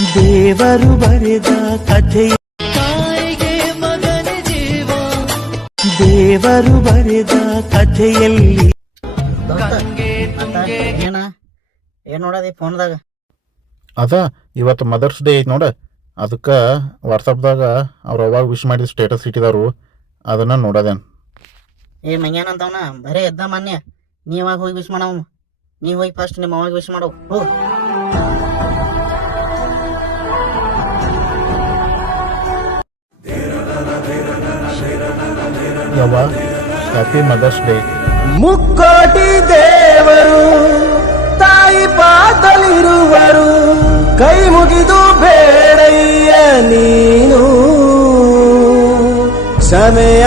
ದೇವರು ಬರೆದ ಕಥೆ, ದೇವರು ಬರೆದ ಕಥೆಯಲ್ಲಿ. ಏನ್ ನೋಡದಿ ಫೋನ್ದಾಗ? ಅದ ಇವತ್ತು ಮದರ್ಸ್ ಡೇ ಐತಿ ನೋಡ, ಅದಕ್ಕೆ ವಾಟ್ಸಪ್ದಾಗ ಅವ್ರು ಅವಾಗ ವಿಶ್ ಮಾಡಿದ ಸ್ಟೇಟಸ್ ಇಟ್ಟಿದಾರು, ಅದನ್ನ ನೋಡದೇನು. ಏ ಮಂಗ್ಯಾನಂತವನ ಬರೇ ಎದ್ದ ಮಾನ್ಯ, ನೀವಾಗ ಹೋಗಿ ವಿಶ್ ಮಾಡವ. ನೀ ಹೋಗಿ ಫಸ್ಟ್ ನಿಮ್ಮ ಅವಾಗ ವಿಶ್ ಮಾಡವ್. ಹೋಗ್. ಯವ್ವ, ಹ್ಯಾಪಿ ಮದರ್ಸ್ ಡೇ. ಮುಕ್ಕೋಟಿ ದೇವರು ತಾಯಿ ಪಾದಲಿರುವರು, ಕೈ ಮುಗಿದು ಬೇಡಯ್ಯ ನೀನು ಕ್ಷಮೆಯ